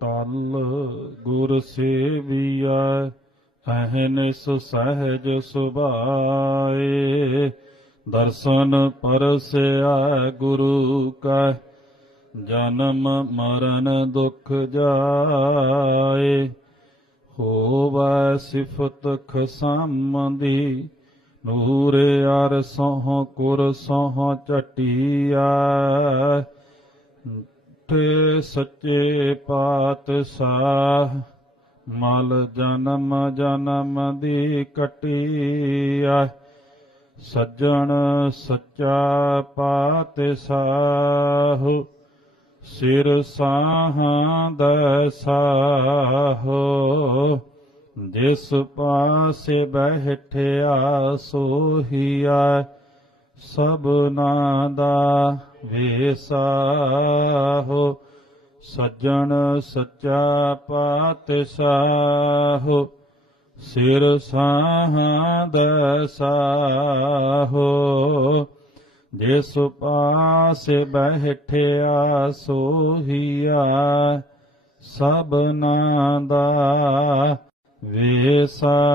ਟਲ ਗੁਰ ਸੇਵੀਐ ਅਹਨਿਸ ਸਹਿਜ ਸੁਭਾਏ। ਦਰਸ਼ਨ ਪਰਸਿਆ ਗੁਰੂ ਕਾ, ਜਨਮ ਮਰਨ ਦੁਖ ਜਾਏ। ਹੋਵੈ ਸਿਫਤ ਖਸਮਦੀ ਨੂਰ ਅਰ ਸੋਹ, ਕੁਰ ਸੋਹ ਚਟੀਆ ਤੇ ਸੱਚੇ ਪਾਤਸ਼ਾਹ, ਮਲ ਜਨਮ ਜਨਮ ਦੀ ਕਟੀਆ। ਸੱਜਣ ਸੱਚਾ ਪਾਤਸ਼ਾਹ, ਸਿਰ ਸਾਹਾਂ ਦਾ ਜਿਸ ਪਾਸੇ ਬੈਠਿਆ ਸੋਹੀਆ ਸਭਨਾ ਦਾ ਵੇਸਾਹੋ ਸੱਜਣ ਸੱਚਾ ਪਾਤਸ਼ਾਹ ਸਿਰ ਸਾਹਾਂ ਦਾ ਜਿਸ ਪਾਸੇ ਬੈਠਿਆ, ਸੋਹੀਆ ਸਭਨਾ ਦਾ ਵੇਸਾ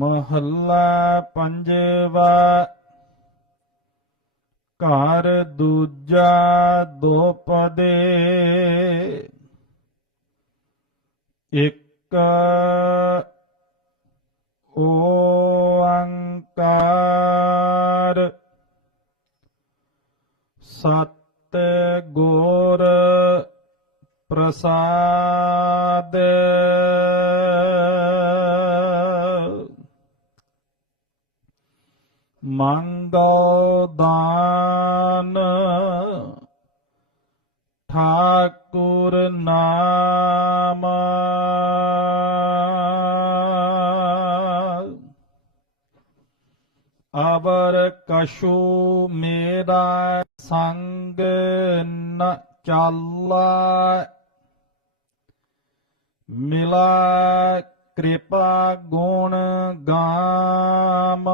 ਮਹੱਲਾ ਪੰਜਵਾ ਘਰ ਦੂਜਾ ਦੋਪਦੇ ਇੱਕ ਓੰਕਾਰ ਸਤ ਗੁਰ ਪ੍ਰਸਾਦ ਮੰਗੋ ਦਾਨ। ਠਾਕੁਰ ਨਾਮ। ਅਵਰ ਕਸ਼ੂ ਮੇਰਾ ਸੰਗ ਨ ਚਾਲਾ। ਮਿਲਾ ਕਿਰਪਾ ਗੁਣ ਗਾਮ।